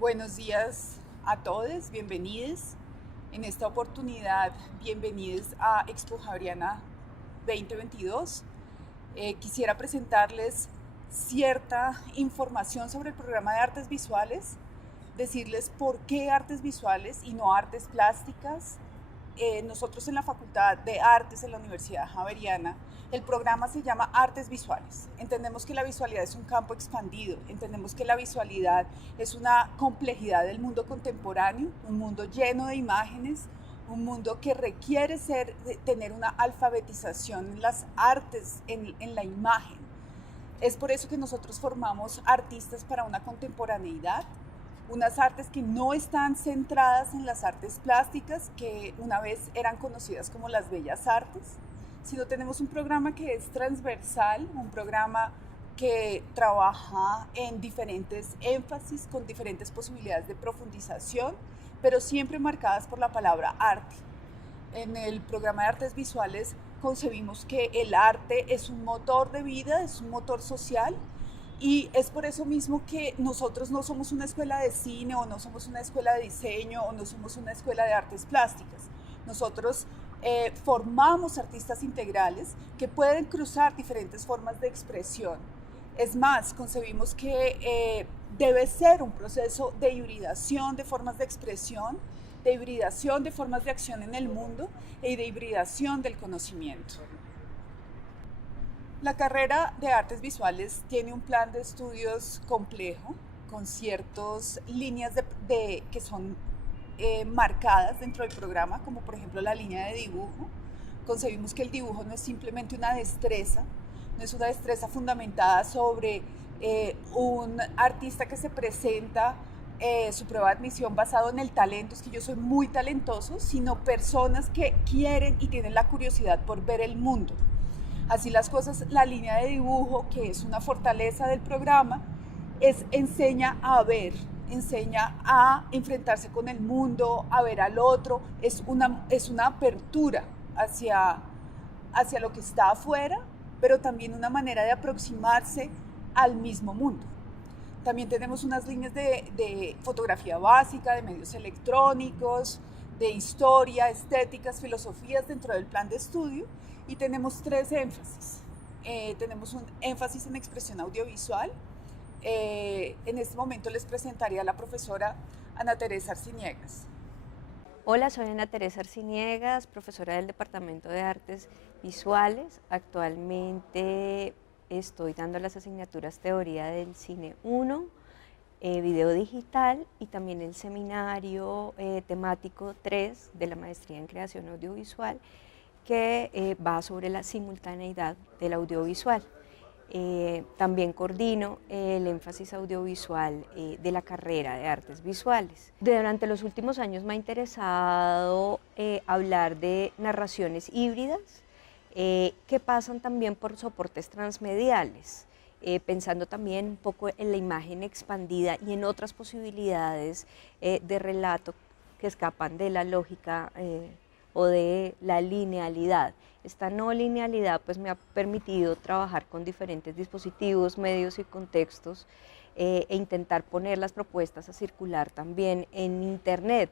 Buenos días a todos, bienvenidos. En esta oportunidad, bienvenidos a Expo Javeriana 2022. Quisiera presentarles cierta información sobre el programa de artes visuales, decirles por qué artes visuales y no artes plásticas. Nosotros en la Facultad de Artes en la Universidad Javeriana, el programa se llama Artes Visuales. Entendemos que la visualidad es un campo expandido, entendemos que la visualidad es una complejidad del mundo contemporáneo, un mundo lleno de imágenes, un mundo que requiere tener una alfabetización en las artes, en la imagen. Es por eso que nosotros formamos artistas para una contemporaneidad, unas artes que no están centradas en las artes plásticas, que una vez eran conocidas como las bellas artes, sino tenemos un programa que es transversal, un programa que trabaja en diferentes énfasis, con diferentes posibilidades de profundización, pero siempre marcadas por la palabra arte. En el programa de artes visuales concebimos que el arte es un motor de vida, es un motor social, y es por eso mismo que nosotros no somos una escuela de cine o no somos una escuela de diseño o no somos una escuela de artes plásticas. Nosotros formamos artistas integrales que pueden cruzar diferentes formas de expresión. Es más, concebimos que debe ser un proceso de hibridación de formas de expresión, de hibridación de formas de acción en el mundo y de hibridación del conocimiento. La carrera de artes visuales tiene un plan de estudios complejo, con ciertas líneas que son marcadas dentro del programa, como por ejemplo la línea de dibujo. Concebimos que el dibujo no es simplemente una destreza, no es una destreza fundamentada sobre un artista que se presenta su prueba de admisión basado en el talento, es que yo soy muy talentoso, sino personas que quieren y tienen la curiosidad por ver el mundo. Así las cosas, la línea de dibujo, que es una fortaleza del programa, enseña a ver, enseña a enfrentarse con el mundo, a ver al otro, es una apertura hacia lo que está afuera, pero también una manera de aproximarse al mismo mundo. También tenemos unas líneas de fotografía básica, de medios electrónicos, de historia, estéticas, filosofías dentro del plan de estudio, y tenemos tres énfasis. Tenemos un énfasis en expresión audiovisual. En este momento les presentaría a la profesora Ana Teresa Arciniegas. Hola, soy Ana Teresa Arciniegas, profesora del Departamento de Artes Visuales. Actualmente estoy dando las asignaturas Teoría del Cine 1, Video Digital, y también el seminario temático 3 de la Maestría en Creación Audiovisual, que va sobre la simultaneidad del audiovisual. También coordino el énfasis audiovisual de la carrera de artes visuales. Durante los últimos años me ha interesado hablar de narraciones híbridas que pasan también por soportes transmediales, pensando también un poco en la imagen expandida y en otras posibilidades de relato que escapan de la lógica o de la linealidad. Esta no linealidad pues me ha permitido trabajar con diferentes dispositivos, medios y contextos e intentar poner las propuestas a circular también en Internet.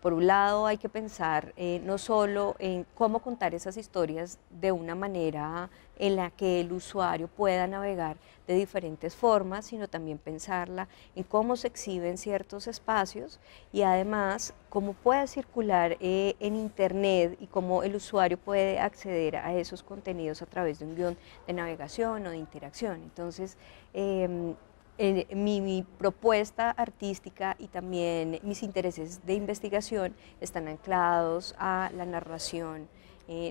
Por un lado hay que pensar no solo en cómo contar esas historias de una manera en la que el usuario pueda navegar de diferentes formas, sino también pensarla en cómo se exhiben ciertos espacios y además cómo puede circular en Internet y cómo el usuario puede acceder a esos contenidos a través de un guión de navegación o de interacción. Entonces, mi propuesta artística y también mis intereses de investigación están anclados a la narración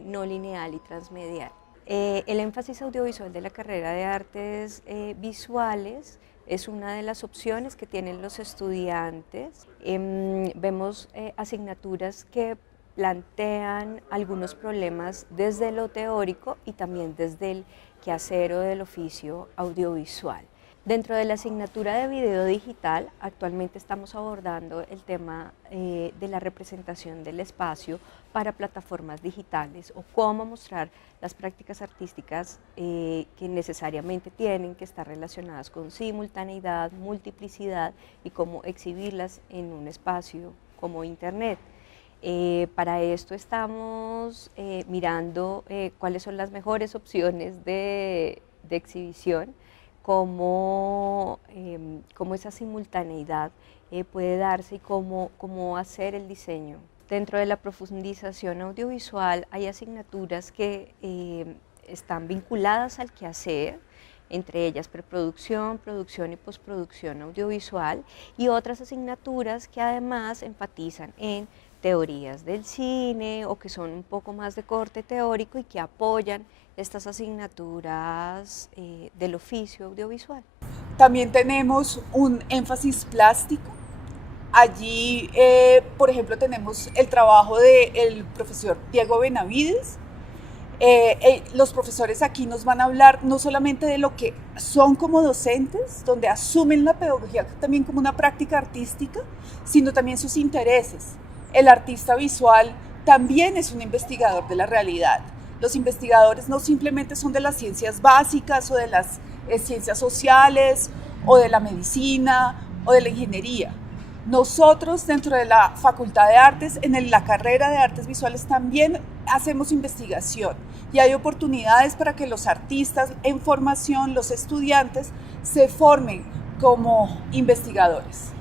no lineal y transmedial. El énfasis audiovisual de la carrera de artes visuales es una de las opciones que tienen los estudiantes. Vemos asignaturas que plantean algunos problemas desde lo teórico y también desde el quehacer o del oficio audiovisual. Dentro de la asignatura de video digital, actualmente estamos abordando el tema de la representación del espacio para plataformas digitales o cómo mostrar las prácticas artísticas que necesariamente tienen que estar relacionadas con simultaneidad, multiplicidad y cómo exhibirlas en un espacio como Internet. Para esto estamos mirando cuáles son las mejores opciones de exhibición, cómo esa simultaneidad puede darse y cómo hacer el diseño. Dentro de la profundización audiovisual hay asignaturas que están vinculadas al quehacer, entre ellas preproducción, producción y postproducción audiovisual, y otras asignaturas que además enfatizan en teorías del cine o que son un poco más de corte teórico y que apoyan estas asignaturas del oficio audiovisual. También tenemos un énfasis plástico. Allí, por ejemplo, tenemos el trabajo del profesor Diego Benavides. Los profesores aquí nos van a hablar no solamente de lo que son como docentes, donde asumen la pedagogía también como una práctica artística, sino también sus intereses. El artista visual también es un investigador de la realidad. Los investigadores no simplemente son de las ciencias básicas o de las ciencias sociales o de la medicina o de la ingeniería. Nosotros dentro de la Facultad de Artes, en la carrera de Artes Visuales también hacemos investigación y hay oportunidades para que los artistas en formación, los estudiantes, se formen como investigadores.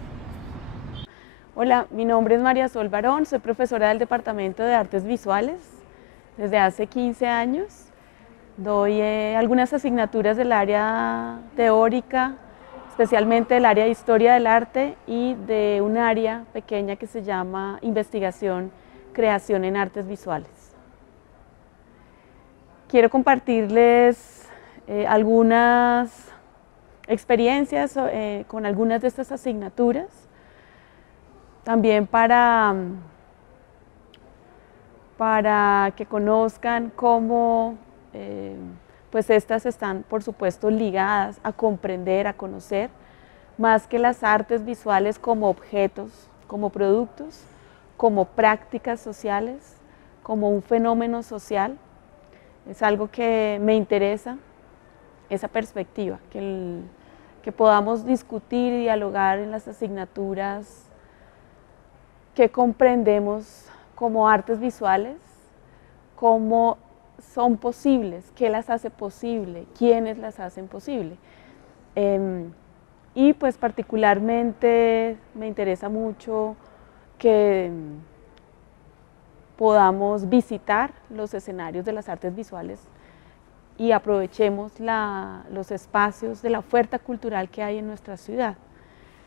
Hola, mi nombre es María Sol Barón, soy profesora del Departamento de Artes Visuales desde hace 15 años. Doy algunas asignaturas del área teórica, especialmente del área de Historia del Arte y de un área pequeña que se llama Investigación, Creación en Artes Visuales. Quiero compartirles algunas experiencias con algunas de estas asignaturas. También para que conozcan cómo pues estas están, por supuesto, ligadas a comprender, a conocer, más que las artes visuales como objetos, como productos, como prácticas sociales, como un fenómeno social. Es algo que me interesa, esa perspectiva, que podamos discutir y dialogar en las asignaturas que comprendemos como artes visuales, cómo son posibles, qué las hace posible, quiénes las hacen posible. Y pues particularmente me interesa mucho que podamos visitar los escenarios de las artes visuales y aprovechemos los espacios de la oferta cultural que hay en nuestra ciudad.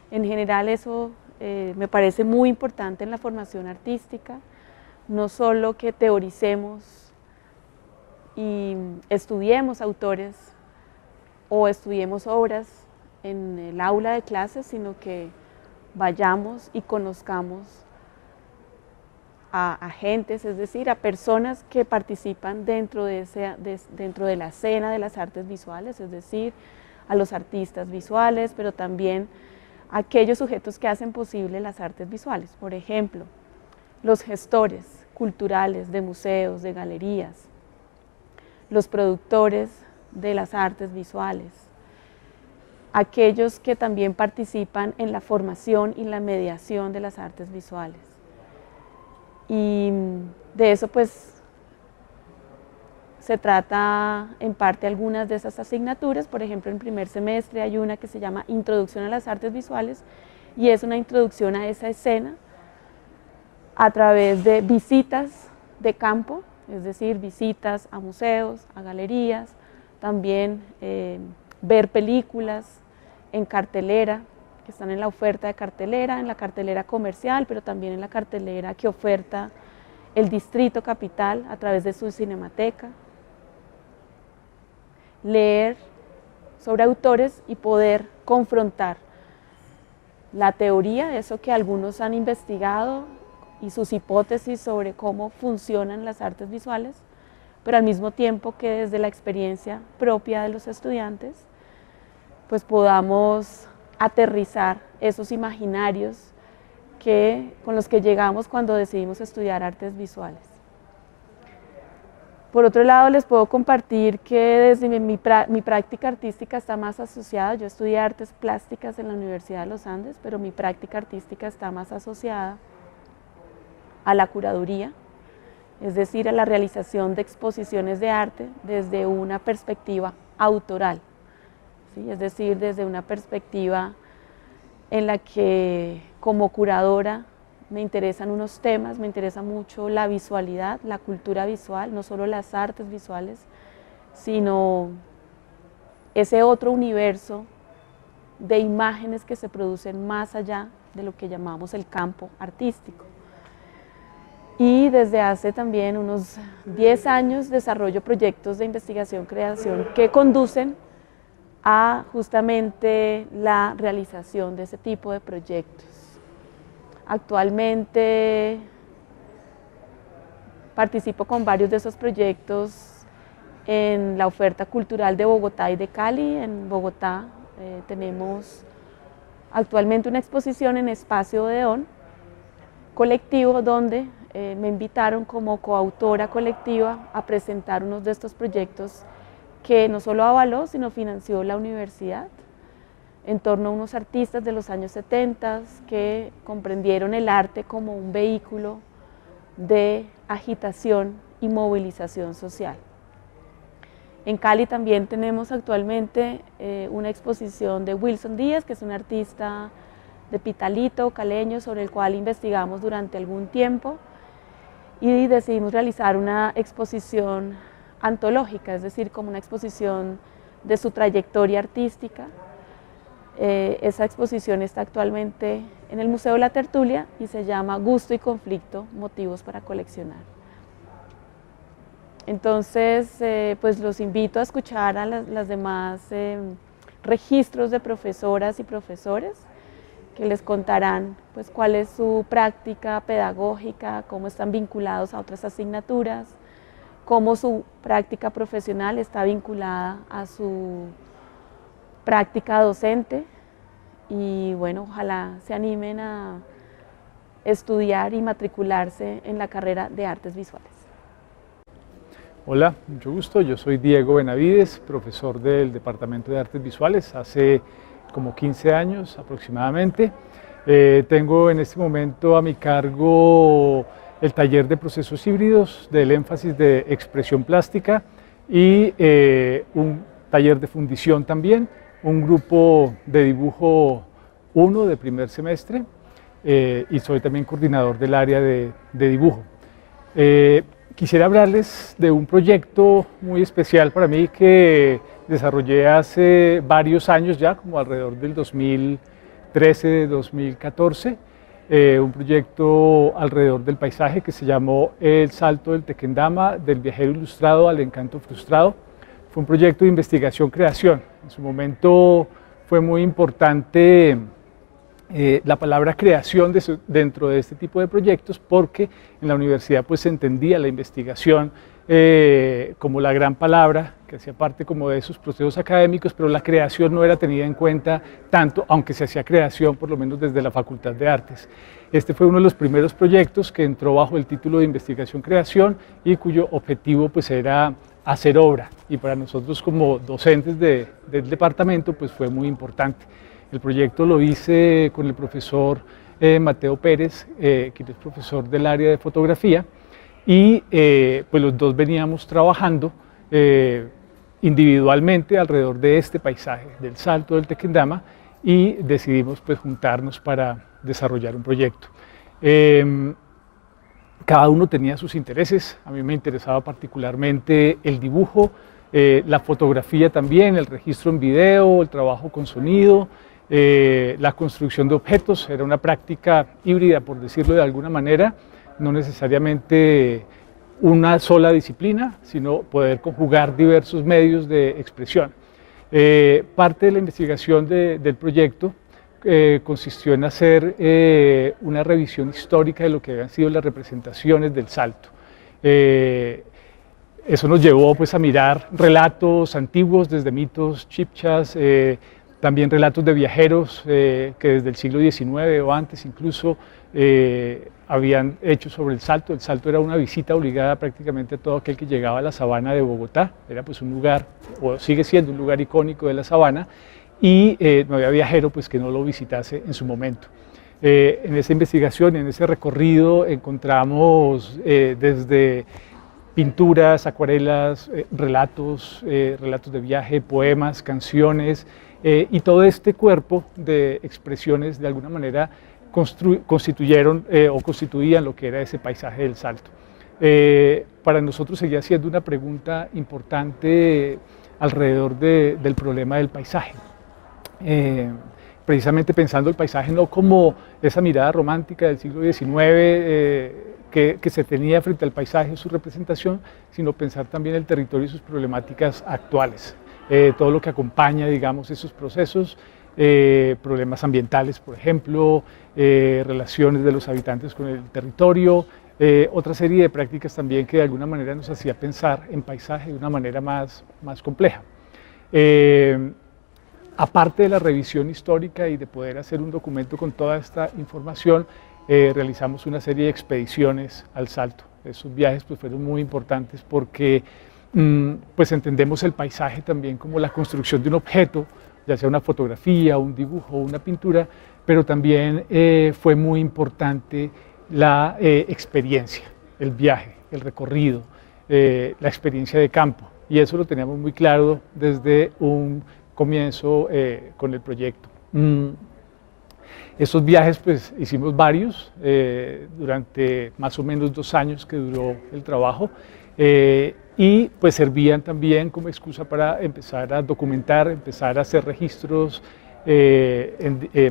En general eso me parece muy importante en la formación artística, no solo que teoricemos y estudiemos autores o estudiemos obras en el aula de clases, sino que vayamos y conozcamos a agentes, es decir, a personas que participan dentro de la escena de las artes visuales, es decir, a los artistas visuales, pero también aquellos sujetos que hacen posible las artes visuales. Por ejemplo, los gestores culturales de museos, de galerías, los productores de las artes visuales, aquellos que también participan en la formación y la mediación de las artes visuales. Y de eso pues se trata en parte algunas de esas asignaturas. Por ejemplo, en primer semestre hay una que se llama Introducción a las Artes Visuales y es una introducción a esa escena a través de visitas de campo, es decir, visitas a museos, a galerías, también ver películas en cartelera, que están en la oferta de cartelera, en la cartelera comercial, pero también en la cartelera que oferta el Distrito Capital a través de su cinemateca. Leer sobre autores y poder confrontar la teoría, eso que algunos han investigado y sus hipótesis sobre cómo funcionan las artes visuales, pero al mismo tiempo que desde la experiencia propia de los estudiantes pues podamos aterrizar esos imaginarios con los que llegamos cuando decidimos estudiar artes visuales. Por otro lado, les puedo compartir que desde mi práctica artística está más asociada, yo estudié artes plásticas en la Universidad de los Andes, pero mi práctica artística está más asociada a la curaduría, es decir, a la realización de exposiciones de arte desde una perspectiva autoral, ¿sí? Es decir, desde una perspectiva en la que como curadora me interesan unos temas, me interesa mucho la visualidad, la cultura visual, no solo las artes visuales, sino ese otro universo de imágenes que se producen más allá de lo que llamamos el campo artístico. Y desde hace también unos 10 años desarrollo proyectos de investigación-creación que conducen a justamente la realización de ese tipo de proyectos. Actualmente participo con varios de esos proyectos en la oferta cultural de Bogotá y de Cali. En Bogotá tenemos actualmente una exposición en Espacio Odeón, colectivo, donde me invitaron como coautora colectiva a presentar unos de estos proyectos que no solo avaló, sino financió la universidad, en torno a unos artistas de los años 70 que comprendieron el arte como un vehículo de agitación y movilización social. En Cali también tenemos actualmente una exposición de Wilson Díaz, que es un artista de Pitalito, caleño, sobre el cual investigamos durante algún tiempo y decidimos realizar una exposición antológica, es decir, como una exposición de su trayectoria artística. Esa exposición está actualmente en el Museo La Tertulia y se llama Gusto y Conflicto, motivos para coleccionar. Entonces, pues los invito a escuchar a las demás registros de profesoras y profesores que les contarán pues cuál es su práctica pedagógica, cómo están vinculados a otras asignaturas, cómo su práctica profesional está vinculada a su práctica docente y bueno, ojalá se animen a estudiar y matricularse en la carrera de artes visuales. Hola, mucho gusto, yo soy Diego Benavides, profesor del Departamento de Artes Visuales hace como 15 años aproximadamente. Tengo en este momento a mi cargo el taller de procesos híbridos del énfasis de expresión plástica y un taller de fundición también, un grupo de dibujo 1 de primer semestre y soy también coordinador del área de dibujo. Quisiera hablarles de un proyecto muy especial para mí que desarrollé hace varios años ya, como alrededor del 2013-2014, un proyecto alrededor del paisaje que se llamó El Salto del Tequendama, del viajero ilustrado al encanto frustrado. Fue un proyecto de investigación-creación. En su momento fue muy importante la palabra creación dentro de este tipo de proyectos porque en la universidad pues se entendía la investigación como la gran palabra que hacía parte como de esos procesos académicos, pero la creación no era tenida en cuenta tanto, aunque se hacía creación por lo menos desde la Facultad de Artes. Este fue uno de los primeros proyectos que entró bajo el título de investigación-creación y cuyo objetivo pues era hacer obra, y para nosotros como docentes del departamento pues fue muy importante. El proyecto lo hice con el profesor Mateo Pérez, quien es profesor del área de fotografía, y pues los dos veníamos trabajando individualmente alrededor de este paisaje, del Salto del Tequendama, y decidimos pues juntarnos para desarrollar un proyecto. Cada uno tenía sus intereses. A mí me interesaba particularmente el dibujo, la fotografía también, el registro en video, el trabajo con sonido, la construcción de objetos. Era una práctica híbrida, por decirlo de alguna manera, no necesariamente una sola disciplina, sino poder conjugar diversos medios de expresión. Parte de la investigación del proyecto consistió en hacer una revisión histórica de lo que habían sido las representaciones del Salto. Eso nos llevó pues, a mirar relatos antiguos desde mitos chipchas, también relatos de viajeros que desde el siglo XIX o antes incluso habían hecho sobre el Salto. El Salto era una visita obligada prácticamente a todo aquel que llegaba a la sabana de Bogotá. Era pues un lugar, o sigue siendo un lugar icónico de la sabana, y no había viajero pues que no lo visitase en su momento. En esa investigación, en ese recorrido, encontramos desde pinturas, acuarelas, relatos de viaje, poemas, canciones, y todo este cuerpo de expresiones de alguna manera constituyeron o constituían lo que era ese paisaje del Salto. Para nosotros seguía siendo una pregunta importante alrededor del problema del paisaje. Precisamente pensando el paisaje no como esa mirada romántica del siglo XIX que se tenía frente al paisaje, su representación, sino pensar también el territorio y sus problemáticas actuales, todo lo que acompaña, digamos, esos procesos, problemas ambientales, por ejemplo, relaciones de los habitantes con el territorio, otra serie de prácticas también que de alguna manera nos hacía pensar en paisaje de una manera más compleja. Aparte de la revisión histórica y de poder hacer un documento con toda esta información, realizamos una serie de expediciones al Salto. Esos viajes pues, fueron muy importantes porque pues, entendemos el paisaje también como la construcción de un objeto, ya sea una fotografía, un dibujo, una pintura, pero también fue muy importante la experiencia, el viaje, el recorrido, la experiencia de campo. Y eso lo teníamos muy claro desde un comienzo con el proyecto. Esos viajes pues hicimos varios durante más o menos 2 años que duró el trabajo y pues servían también como excusa para empezar a documentar, empezar a hacer registros.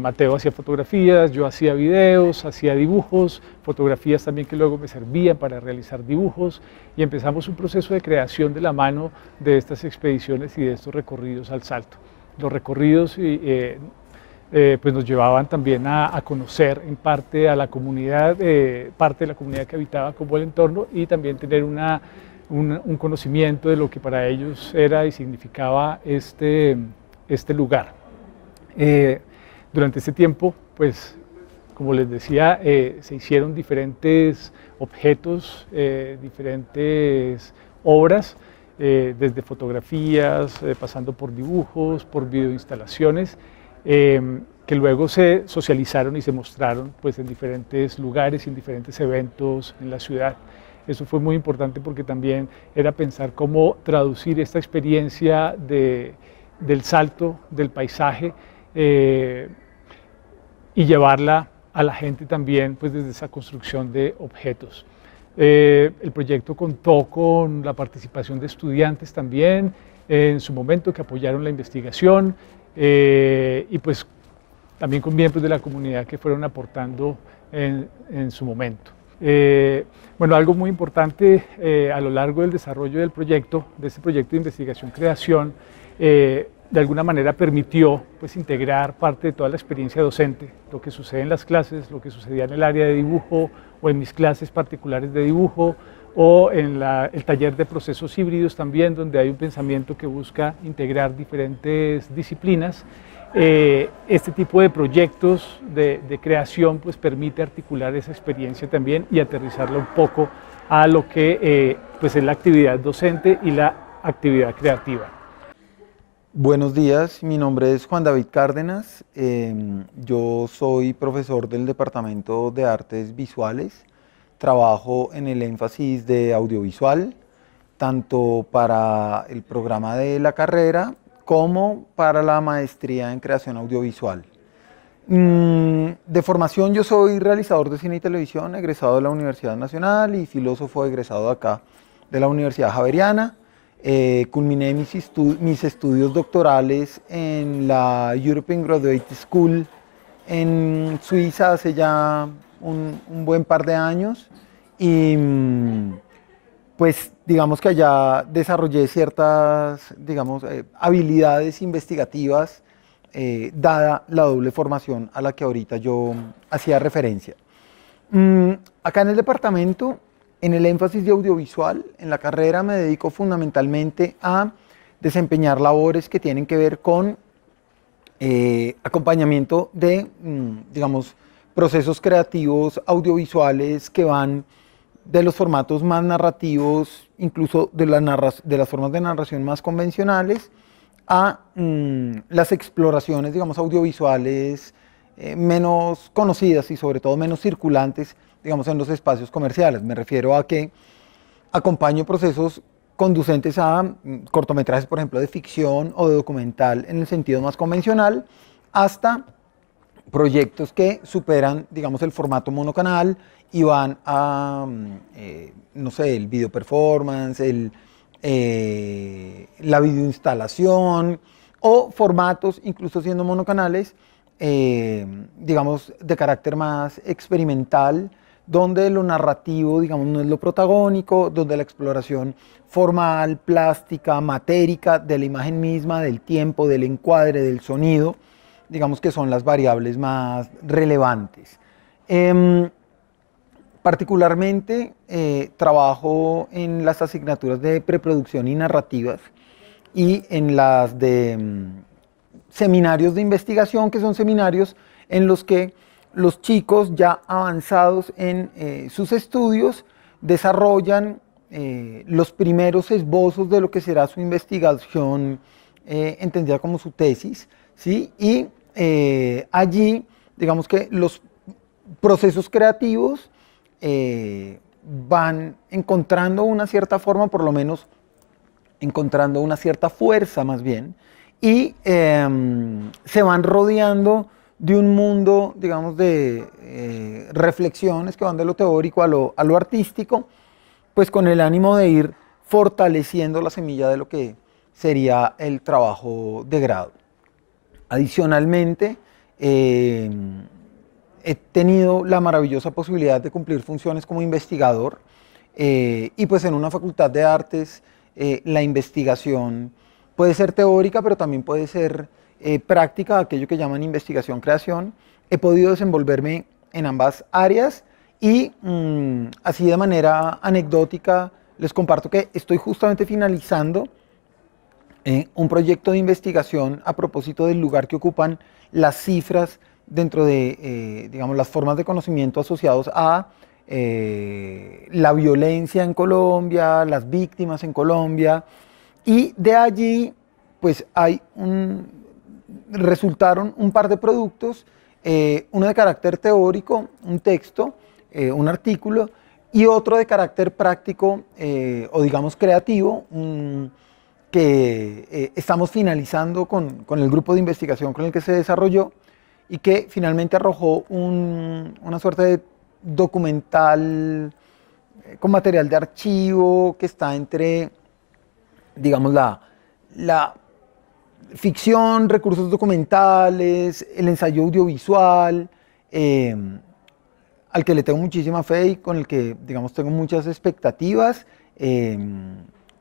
Mateo hacía fotografías, yo hacía videos, hacía dibujos, fotografías también que luego me servían para realizar dibujos, y empezamos un proceso de creación de la mano de estas expediciones y de estos recorridos al Salto. Los recorridos pues nos llevaban también a conocer en parte a la comunidad, parte de la comunidad que habitaba como el entorno, y también tener un conocimiento de lo que para ellos era y significaba este lugar. Durante ese tiempo, pues, como les decía, se hicieron diferentes objetos, diferentes obras, desde fotografías, pasando por dibujos, por videoinstalaciones, que luego se socializaron y se mostraron pues, en diferentes lugares y en diferentes eventos en la ciudad. Eso fue muy importante porque también era pensar cómo traducir esta experiencia del Salto, del paisaje, y llevarla a la gente también pues, desde esa construcción de objetos. El proyecto contó con la participación de estudiantes también en su momento que apoyaron la investigación y pues también con miembros de la comunidad que fueron aportando en su momento. Bueno, algo muy importante a lo largo del desarrollo del proyecto, de este proyecto de investigación-creación, de alguna manera permitió pues, integrar parte de toda la experiencia docente, lo que sucede en las clases, lo que sucedía en el área de dibujo o en mis clases particulares de dibujo o en el taller de procesos híbridos también, donde hay un pensamiento que busca integrar diferentes disciplinas. Este tipo de proyectos de creación pues, permite articular esa experiencia también y aterrizarla un poco a lo que pues, es la actividad docente y la actividad creativa. Buenos días, mi nombre es Juan David Cárdenas, yo soy profesor del Departamento de Artes Visuales, trabajo en el énfasis de audiovisual, tanto para el programa de la carrera como para la maestría en creación audiovisual. De formación yo soy realizador de cine y televisión, egresado de la Universidad Nacional y filósofo egresado acá de la Universidad Javeriana. Culminé mis estudios doctorales en la European Graduate School en Suiza hace ya un buen par de años y pues digamos que allá desarrollé ciertas habilidades investigativas dada la doble formación a la que ahorita yo hacía referencia. Acá en el departamento, en el énfasis de audiovisual, en la carrera me dedico fundamentalmente a desempeñar labores que tienen que ver con acompañamiento de, digamos, procesos creativos audiovisuales que van de los formatos más narrativos, incluso de las formas de narración más convencionales, a las exploraciones, digamos, audiovisuales menos conocidas y sobre todo menos circulantes, digamos, en los espacios comerciales. Me refiero a que acompaño procesos conducentes a cortometrajes, por ejemplo, de ficción o de documental en el sentido más convencional, hasta proyectos que superan, digamos, el formato monocanal y van a, no sé, el video performance, la videoinstalación o formatos, incluso siendo monocanales, digamos, de carácter más experimental, donde lo narrativo, digamos, no es lo protagónico, donde la exploración formal, plástica, matérica de la imagen misma, del tiempo, del encuadre, del sonido, digamos que son las variables más relevantes. Particularmente trabajo en las asignaturas de preproducción y narrativas y en las de seminarios de investigación, que son seminarios en los que los chicos ya avanzados en sus estudios desarrollan los primeros esbozos de lo que será su investigación, entendida como su tesis, ¿sí? Y allí, digamos que los procesos creativos van encontrando una cierta forma, por lo menos encontrando una cierta fuerza más bien, y se van rodeando de un mundo, digamos, de reflexiones que van de lo teórico a lo artístico, pues con el ánimo de ir fortaleciendo la semilla de lo que sería el trabajo de grado. Adicionalmente, he tenido la maravillosa posibilidad de cumplir funciones como investigador y pues en una facultad de artes la investigación puede ser teórica, pero también puede ser práctica, aquello que llaman investigación-creación. He podido desenvolverme en ambas áreas y así de manera anecdótica les comparto que estoy justamente finalizando un proyecto de investigación a propósito del lugar que ocupan las cifras dentro de, digamos, las formas de conocimiento asociados a la violencia en Colombia, las víctimas en Colombia, y de allí pues resultaron un par de productos, uno de carácter teórico, un texto, un artículo, y otro de carácter práctico o digamos creativo, que estamos finalizando con el grupo de investigación con el que se desarrolló y que finalmente arrojó una suerte de documental con material de archivo que está entre, digamos, la ficción, recursos documentales, el ensayo audiovisual, al que le tengo muchísima fe y con el que, digamos, tengo muchas expectativas.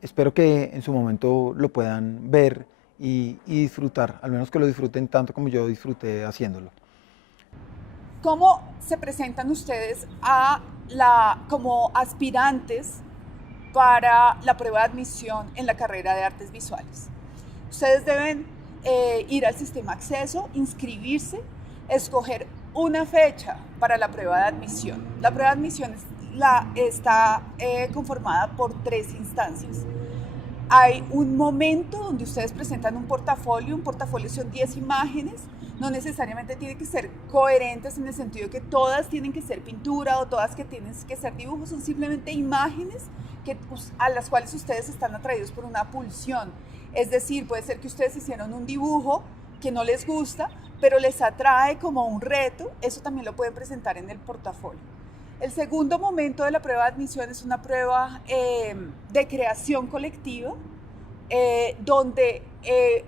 Espero que en su momento lo puedan ver y disfrutar, al menos que lo disfruten tanto como yo disfruté haciéndolo. ¿Cómo se presentan ustedes como aspirantes para la prueba de admisión en la carrera de artes visuales? Ustedes deben ir al sistema acceso, inscribirse, escoger una fecha para la prueba de admisión. La prueba de admisión está conformada por 3 instancias. Hay un momento donde ustedes presentan un portafolio son 10 imágenes, no necesariamente tienen que ser coherentes en el sentido de que todas tienen que ser pintura o todas que tienen que ser dibujos, son simplemente imágenes a las cuales ustedes están atraídos por una pulsión. Es decir, puede ser que ustedes hicieron un dibujo que no les gusta, pero les atrae como un reto, eso también lo pueden presentar en el portafolio. El segundo momento de la prueba de admisión es una prueba de creación colectiva, donde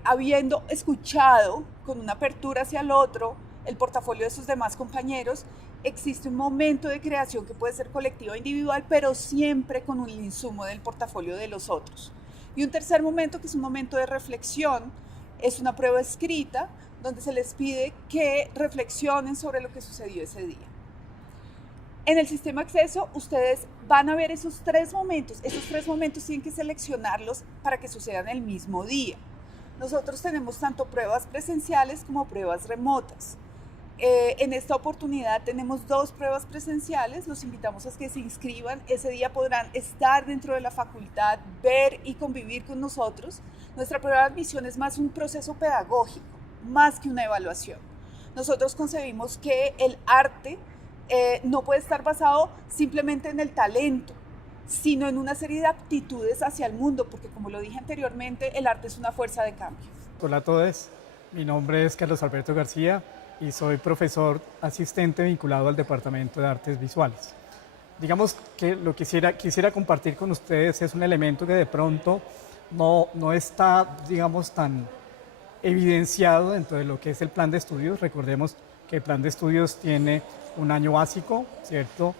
habiendo escuchado con una apertura hacia el otro el portafolio de sus demás compañeros, existe un momento de creación que puede ser colectiva o individual, pero siempre con un insumo del portafolio de los otros. Y un tercer momento, que es un momento de reflexión, es una prueba escrita donde se les pide que reflexionen sobre lo que sucedió ese día. En el sistema acceso ustedes van a ver esos 3 momentos. Esos 3 momentos tienen que seleccionarlos para que sucedan el mismo día. Nosotros tenemos tanto pruebas presenciales como pruebas remotas. En esta oportunidad tenemos 2 pruebas presenciales, los invitamos a que se inscriban, ese día podrán estar dentro de la facultad, ver y convivir con nosotros. Nuestra prueba de admisión es más un proceso pedagógico, más que una evaluación. Nosotros concebimos que el arte no puede estar basado simplemente en el talento, sino en una serie de aptitudes hacia el mundo, porque como lo dije anteriormente, el arte es una fuerza de cambio. Hola a todos, mi nombre es Carlos Alberto García y soy profesor asistente vinculado al Departamento de Artes Visuales. Digamos que lo que quisiera compartir con ustedes es un elemento que de pronto no está, digamos, tan evidenciado dentro de lo que es el plan de estudios. Recordemos que el plan de estudios tiene un año básico, ¿cierto?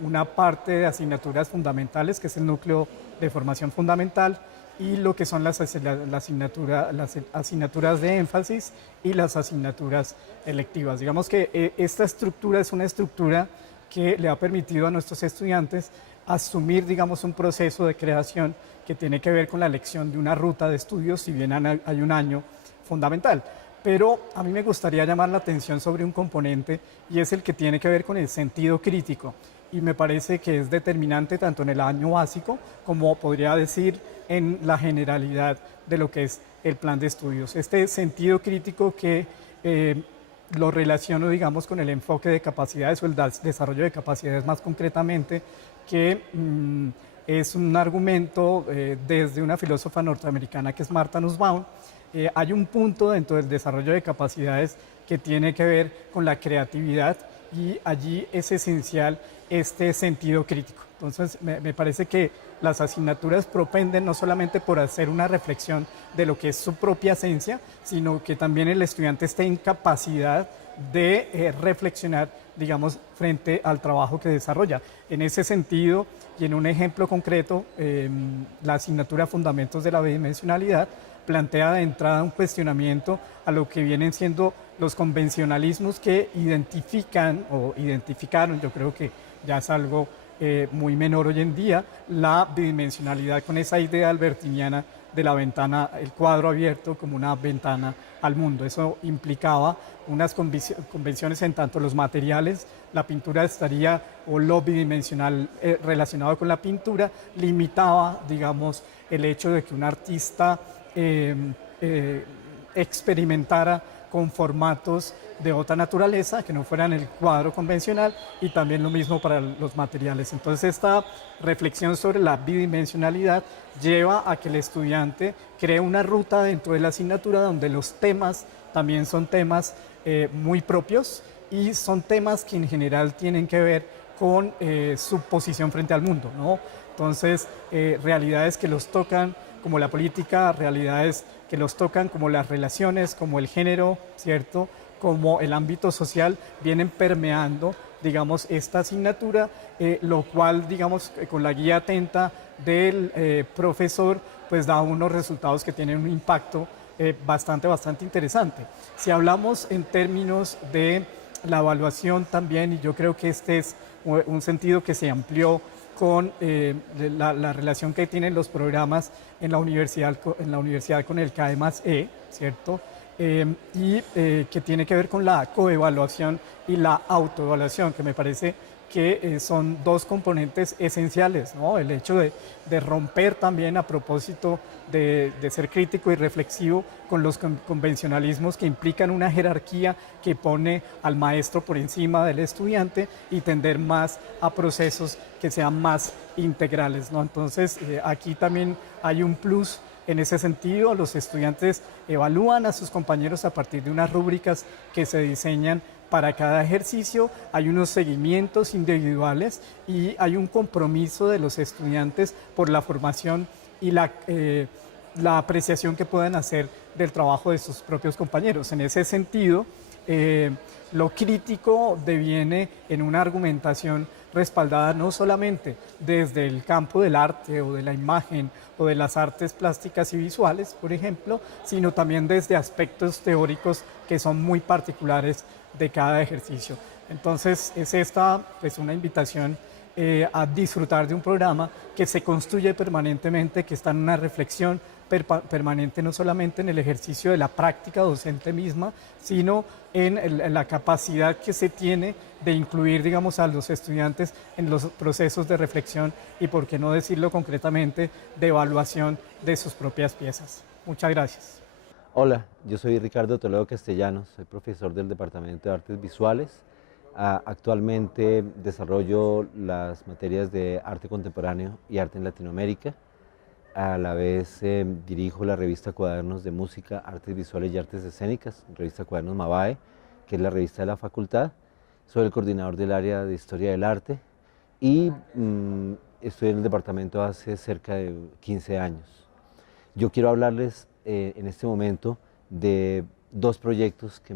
Una parte de asignaturas fundamentales, que es el núcleo de formación fundamental, y lo que son las asignaturas de énfasis y las asignaturas electivas. Digamos que esta estructura es una estructura que le ha permitido a nuestros estudiantes asumir, digamos, un proceso de creación que tiene que ver con la elección de una ruta de estudios, si bien hay un año fundamental. Pero a mí me gustaría llamar la atención sobre un componente y es el que tiene que ver con el sentido crítico. Y me parece que es determinante tanto en el año básico como podría decir en la generalidad de lo que es el plan de estudios. Este sentido crítico que lo relaciono, digamos, con el enfoque de capacidades o el desarrollo de capacidades más concretamente, que es un argumento desde una filósofa norteamericana que es Martha Nussbaum. Hay un punto dentro del desarrollo de capacidades que tiene que ver con la creatividad y allí es esencial este sentido crítico. Entonces, me parece que las asignaturas propenden no solamente por hacer una reflexión de lo que es su propia esencia, sino que también el estudiante esté en capacidad de reflexionar, digamos, frente al trabajo que desarrolla. En ese sentido, y en un ejemplo concreto, la asignatura Fundamentos de la Bidimensionalidad plantea de entrada un cuestionamiento a lo que vienen siendo los convencionalismos que identifican o identificaron, yo creo que ya es algo muy menor hoy en día, la bidimensionalidad con esa idea albertiniana de la ventana, el cuadro abierto como una ventana al mundo. Eso implicaba unas convenciones en tanto los materiales, la pintura estaría, o lo bidimensional relacionado con la pintura, limitaba, digamos, el hecho de que un artista experimentara con formatos de otra naturaleza que no fueran el cuadro convencional, y también lo mismo para los materiales. Entonces esta reflexión sobre la bidimensionalidad lleva a que el estudiante cree una ruta dentro de la asignatura donde los temas también son temas muy propios y son temas que en general tienen que ver con su posición frente al mundo, ¿no? Entonces realidades que los tocan como la política, realidades que los tocan como las relaciones, como el género, ¿cierto?, como el ámbito social, vienen permeando, digamos, esta asignatura, lo cual, digamos, con la guía atenta del profesor, pues da unos resultados que tienen un impacto bastante interesante. Si hablamos en términos de la evaluación también, y yo creo que este es un sentido que se amplió con la relación que tienen los programas en la universidad con el CAE+E, ¿cierto? Que tiene que ver con la coevaluación y la autoevaluación, que me parece que son dos componentes esenciales, ¿no? El hecho de romper también a propósito de ser crítico y reflexivo con los convencionalismos que implican una jerarquía que pone al maestro por encima del estudiante y tender más a procesos que sean más integrales, ¿no? Entonces aquí también hay un plus. En ese sentido, los estudiantes evalúan a sus compañeros a partir de unas rúbricas que se diseñan para cada ejercicio, hay unos seguimientos individuales y hay un compromiso de los estudiantes por la formación y la apreciación que puedan hacer del trabajo de sus propios compañeros. En ese sentido, lo crítico deviene en una argumentación respaldada no solamente desde el campo del arte o de la imagen o de las artes plásticas y visuales, por ejemplo, sino también desde aspectos teóricos que son muy particulares de cada ejercicio. Entonces es esta pues una invitación a disfrutar de un programa que se construye permanentemente, que está en una reflexión permanente, no solamente en el ejercicio de la práctica docente misma, sino en la capacidad que se tiene de incluir, digamos, a los estudiantes en los procesos de reflexión y, por qué no decirlo concretamente, de evaluación de sus propias piezas. Muchas gracias. Hola, yo soy Ricardo Toledo Castellanos, soy profesor del Departamento de Artes Visuales. Actualmente desarrollo las materias de arte contemporáneo y arte en Latinoamérica. A la vez dirijo la revista Cuadernos de Música, Artes Visuales y Artes Escénicas, revista Cuadernos Mabae, que es la revista de la facultad. Soy el coordinador del área de Historia del Arte y estoy en el departamento hace cerca de 15 años. Yo quiero hablarles en este momento de dos proyectos que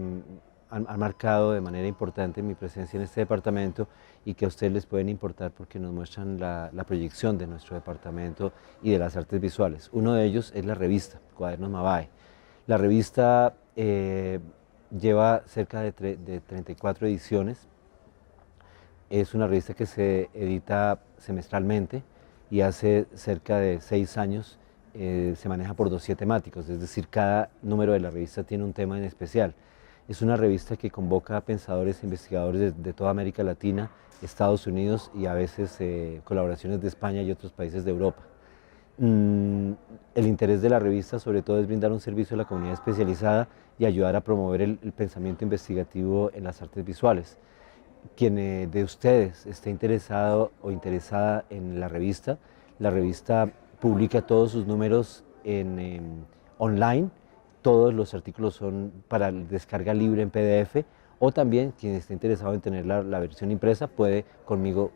han marcado de manera importante mi presencia en este departamento y que a ustedes les pueden importar porque nos muestran la proyección de nuestro departamento y de las artes visuales. Uno de ellos es la revista Cuadernos Mabae. La revista lleva cerca de 34 ediciones. Es una revista que se edita semestralmente y hace cerca de 6 años se maneja por dossier temáticos, es decir, cada número de la revista tiene un tema en especial. Es una revista que convoca a pensadores e investigadores de toda América Latina, Estados Unidos y a veces colaboraciones de España y otros países de Europa. El interés de la revista sobre todo es brindar un servicio a la comunidad especializada y ayudar a promover el pensamiento investigativo en las artes visuales. Quien de ustedes esté interesado o interesada en la revista publica todos sus números online. Todos los artículos son para descarga libre en PDF, o también quien esté interesado en tener la versión impresa puede conmigo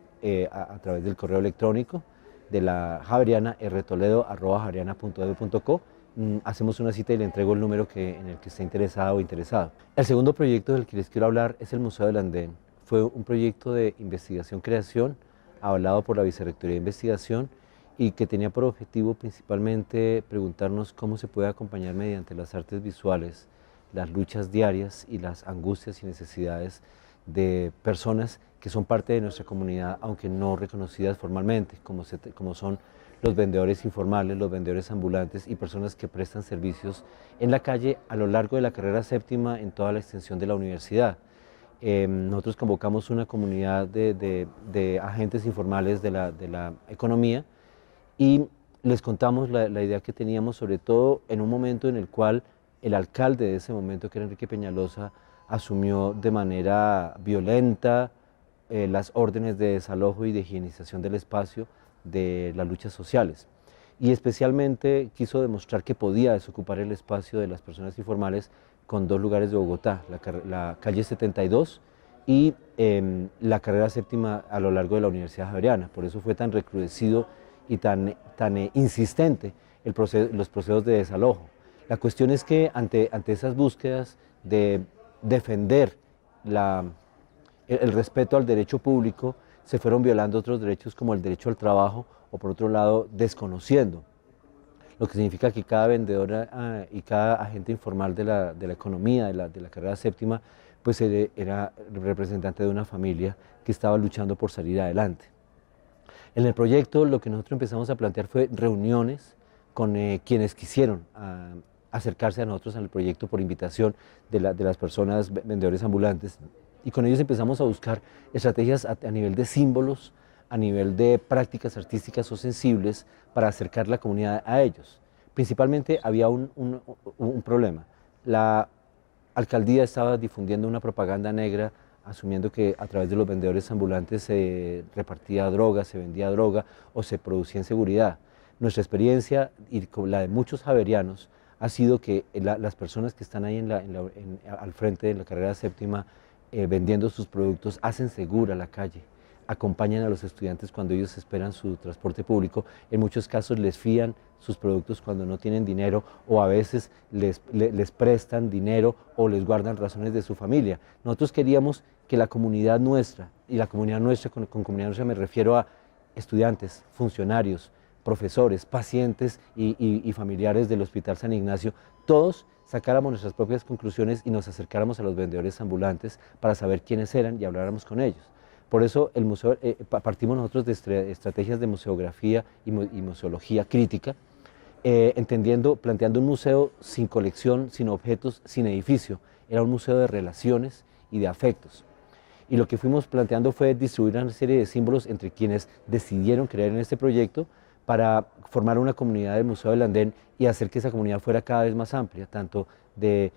a través del correo electrónico de la Javeriana, rtoledo@javeriana.edu.co. Hacemos una cita y le entrego el número en el que esté interesado o interesado. El segundo proyecto del que les quiero hablar es el Museo del Andén. Fue un proyecto de investigación-creación avalado por la Vicerrectoría de Investigación y que tenía por objetivo principalmente preguntarnos cómo se puede acompañar mediante las artes visuales las luchas diarias y las angustias y necesidades de personas que son parte de nuestra comunidad, aunque no reconocidas formalmente, como son los vendedores informales, los vendedores ambulantes y personas que prestan servicios en la calle a lo largo de la carrera séptima en toda la extensión de la universidad. Nosotros convocamos una comunidad de agentes informales de la economía y les contamos la idea que teníamos, sobre todo en un momento en el cual el alcalde de ese momento, que era Enrique Peñalosa, asumió de manera violenta las órdenes de desalojo y de higienización del espacio de las luchas sociales. Y especialmente quiso demostrar que podía desocupar el espacio de las personas informales con dos lugares de Bogotá, la calle 72 y la carrera séptima a lo largo de la Universidad Javeriana. Por eso fue tan recrudecido y tan insistente los procesos de desalojo. La cuestión es que ante esas búsquedas de defender el respeto al derecho público, se fueron violando otros derechos como el derecho al trabajo o por otro lado desconociendo, lo que significa que cada vendedora y cada agente informal de la economía, de la carrera séptima, pues era representante de una familia que estaba luchando por salir adelante. En el proyecto lo que nosotros empezamos a plantear fue reuniones con quienes quisieron acercarse a nosotros al proyecto por invitación de las personas vendedores ambulantes, y con ellos empezamos a buscar estrategias a nivel de símbolos, a nivel de prácticas artísticas o sensibles para acercar la comunidad a ellos. Principalmente había un problema. La alcaldía estaba difundiendo una propaganda negra, asumiendo que a través de los vendedores ambulantes se repartía droga, se vendía droga o se producía inseguridad. Nuestra experiencia y la de muchos javerianos ha sido que las personas que están ahí al frente de la carrera séptima vendiendo sus productos hacen segura la calle, acompañan a los estudiantes cuando ellos esperan su transporte público, en muchos casos les fían sus productos cuando no tienen dinero o a veces les prestan dinero o les guardan razones de su familia. Nosotros queríamos que la comunidad nuestra, y la comunidad nuestra, con comunidad nuestra me refiero a estudiantes, funcionarios, profesores, pacientes y familiares del Hospital San Ignacio, todos sacáramos nuestras propias conclusiones y nos acercáramos a los vendedores ambulantes para saber quiénes eran y habláramos con ellos. Por eso el museo, partimos nosotros de estrategias de museografía y museología crítica, planteando un museo sin colección, sin objetos, sin edificio. Era un museo de relaciones y de afectos. Y lo que fuimos planteando fue distribuir una serie de símbolos entre quienes decidieron creer en este proyecto para formar una comunidad del Museo del Andén y hacer que esa comunidad fuera cada vez más amplia, tanto de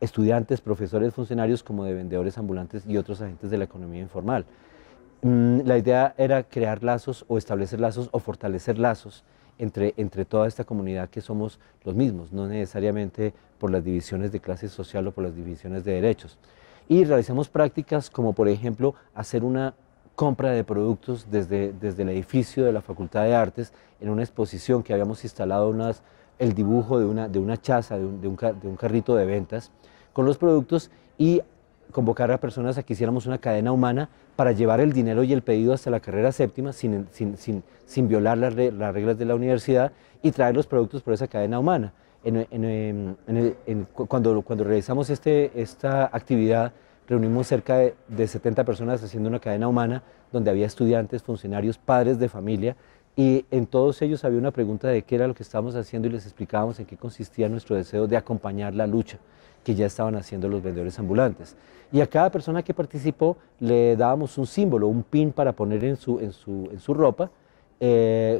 estudiantes, profesores, funcionarios, como de vendedores ambulantes y otros agentes de la economía informal. La idea era crear lazos o establecer lazos o fortalecer lazos entre toda esta comunidad que somos los mismos, no necesariamente por las divisiones de clase social o por las divisiones de derechos. Y realizamos prácticas como, por ejemplo, hacer una compra de productos desde el edificio de la Facultad de Artes en una exposición que habíamos instalado, el dibujo de una chaza, de un carrito de ventas con los productos, y convocar a personas a que hiciéramos una cadena humana para llevar el dinero y el pedido hasta la carrera séptima sin violar las reglas de la universidad y traer los productos por esa cadena humana. Cuando realizamos esta actividad, reunimos cerca de 70 personas haciendo una cadena humana donde había estudiantes, funcionarios, padres de familia, y en todos ellos había una pregunta de qué era lo que estábamos haciendo y les explicábamos en qué consistía nuestro deseo de acompañar la lucha que ya estaban haciendo los vendedores ambulantes. Y a cada persona que participó le dábamos un símbolo, un pin para poner en su ropa,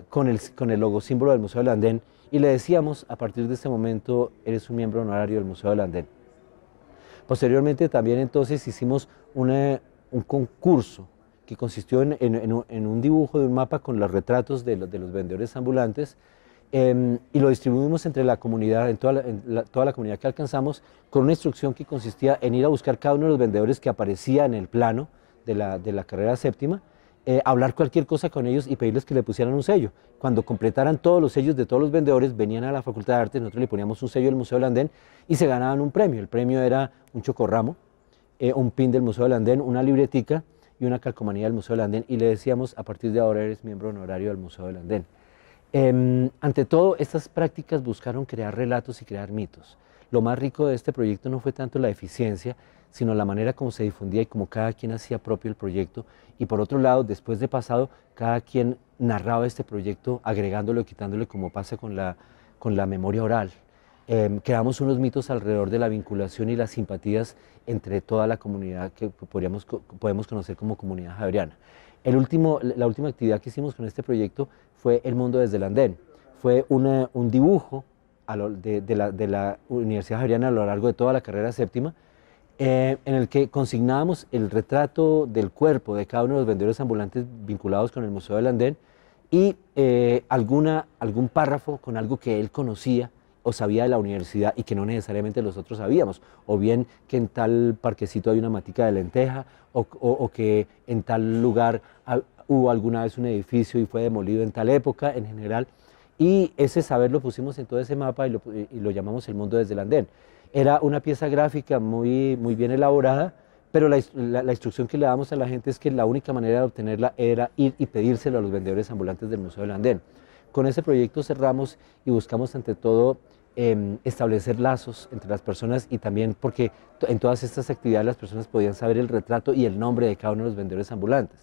con el logo símbolo del Museo del Andén, y le decíamos: a partir de este momento eres un miembro honorario del Museo del Andén. Posteriormente también entonces hicimos un concurso que consistió en un dibujo de un mapa con los retratos de los vendedores ambulantes, y lo distribuimos entre la comunidad, toda la comunidad que alcanzamos, con una instrucción que consistía en ir a buscar cada uno de los vendedores que aparecía en el plano de la carrera séptima, hablar cualquier cosa con ellos y pedirles que le pusieran un sello. Cuando completaran todos los sellos de todos los vendedores, venían a la Facultad de Artes, nosotros le poníamos un sello del Museo del Andén y se ganaban un premio. El premio era un chocorramo, un pin del Museo del Andén, una libretica y una calcomanía del Museo del Andén, y le decíamos: a partir de ahora eres miembro honorario del Museo del Andén. Ante todo, estas prácticas buscaron crear relatos y crear mitos. Lo más rico de este proyecto no fue tanto la eficiencia, sino la manera como se difundía y como cada quien hacía propio el proyecto. Y por otro lado, después de pasado, cada quien narraba este proyecto agregándolo y quitándole, como pasa con la memoria oral. Creamos unos mitos alrededor de la vinculación y las simpatías entre toda la comunidad que podemos conocer como comunidad javeriana. La última actividad que hicimos con este proyecto fue El Mundo desde el Andén. Fue un dibujo de la Universidad Javeriana a lo largo de toda la carrera séptima, en el que consignábamos el retrato del cuerpo de cada uno de los vendedores ambulantes vinculados con el Museo del Andén, y algún párrafo con algo que él conocía o sabía de la universidad y que no necesariamente nosotros sabíamos, o bien que en tal parquecito hay una matica de lenteja, o que en tal lugar hubo alguna vez un edificio y fue demolido en tal época en general. Y ese saber lo pusimos en todo ese mapa y lo llamamos El Mundo desde el Andén. Era una pieza gráfica muy bien elaborada, pero la instrucción que le damos a la gente es que la única manera de obtenerla era ir y pedírselo a los vendedores ambulantes del Museo del Andén. Con ese proyecto cerramos y buscamos ante todo establecer lazos entre las personas, y también porque en todas estas actividades las personas podían saber el retrato y el nombre de cada uno de los vendedores ambulantes.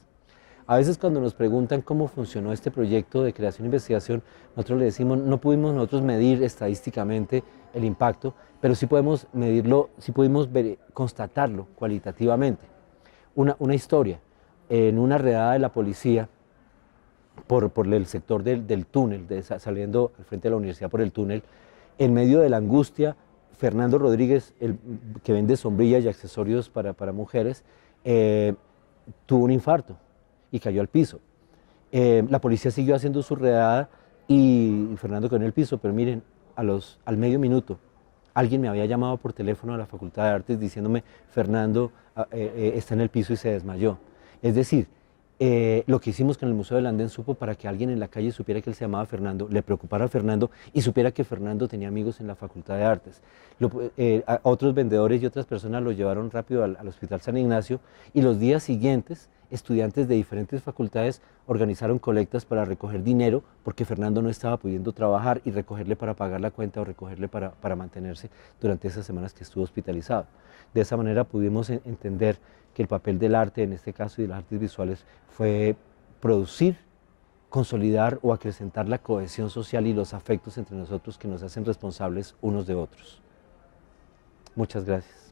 A veces cuando nos preguntan cómo funcionó este proyecto de creación e investigación, nosotros le decimos: no pudimos nosotros medir estadísticamente el impacto, pero sí podemos medirlo, sí pudimos constatarlo cualitativamente. Una historia: en una redada de la policía por el sector del túnel, saliendo al frente de la universidad por el túnel, en medio de la angustia, Fernando Rodríguez, que vende sombrillas y accesorios para mujeres, tuvo un infarto y cayó al piso. La policía siguió haciendo su redada y Fernando quedó en el piso, pero miren, al medio minuto alguien me había llamado por teléfono a la Facultad de Artes diciéndome: Fernando está en el piso y se desmayó. Es decir, lo que hicimos con el Museo del Andén supo para que alguien en la calle supiera que él se llamaba Fernando, le preocupara a Fernando y supiera que Fernando tenía amigos en la Facultad de Artes. A otros vendedores y otras personas lo llevaron rápido al Hospital San Ignacio, y los días siguientes estudiantes de diferentes facultades organizaron colectas para recoger dinero porque Fernando no estaba pudiendo trabajar y recogerle para pagar la cuenta o recogerle para mantenerse durante esas semanas que estuvo hospitalizado. De esa manera pudimos entender que el papel del arte, en este caso y de las artes visuales, fue producir, consolidar o acrecentar la cohesión social y los afectos entre nosotros que nos hacen responsables unos de otros. Muchas gracias.